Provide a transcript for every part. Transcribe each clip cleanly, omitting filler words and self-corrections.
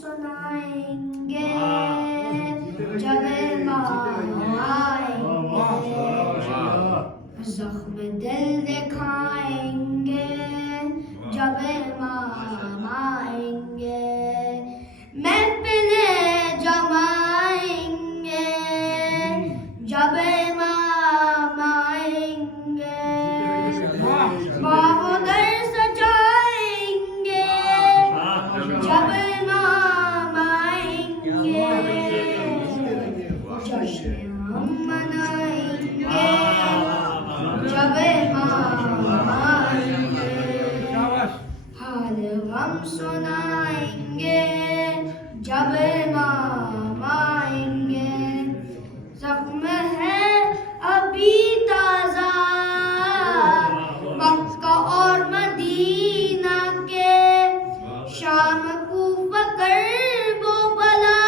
سنائیں گے جب امام آئیں گے، زخم دل دکھائیں گے جب امام آئیں گے، محفلیں جمائیں گے جب امام آئیں گے، باب و در سجائیں گے جب امام آئیں گے، جشن ہم منائیں گے جب امام آئیں گے، حال غم سنائیں گے جب امام آئیں گے، زخم ہے ابھی تازہ مکہ اور مدینہ کے، شام کوفہ کرب و بلا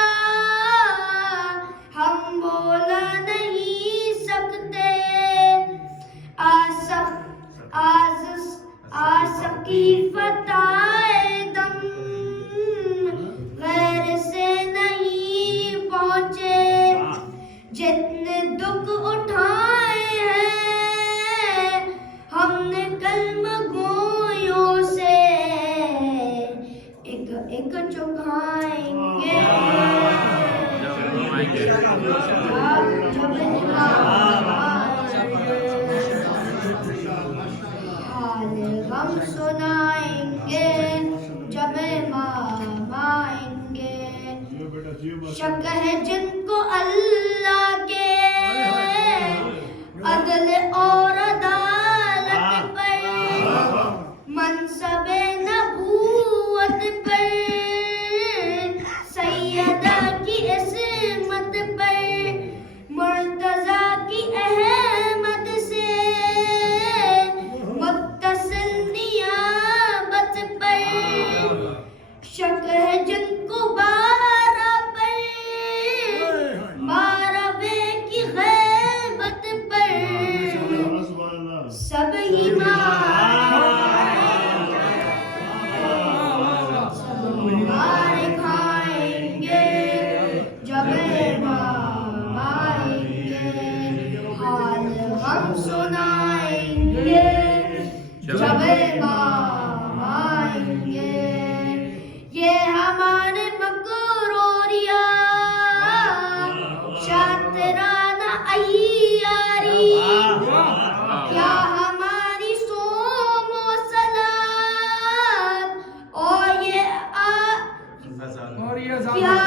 ہم بولا نہیں سکتے، آسکی فتائے دم غیر سے نہیں پہنچے، جتنے دکھ اٹھائے ہیں ہم نے کلم گویوں سے، ایک ایک چکھائیں گے جب امام حال غم سنائیں گے جب امام آئیں گے، شک ہے جن کو اللہ کے عدل اور عدالت پر، منصب نبوت پر، سیدہ کی عصمت پر، مرتضیٰ کی احمد سے متصل نیابت پر، شک ہے جن کو بارہ پر، بارہوے کی غیبت پر، سب ہی مار کھائیں گے جب امام آئیں گے، حال غم سنائیں گے جب امام آئیں گے، یہ ہمارے مغروریہ شاطرانہ عیاری، کیا ہماری صوم و صلات اور یہ کیا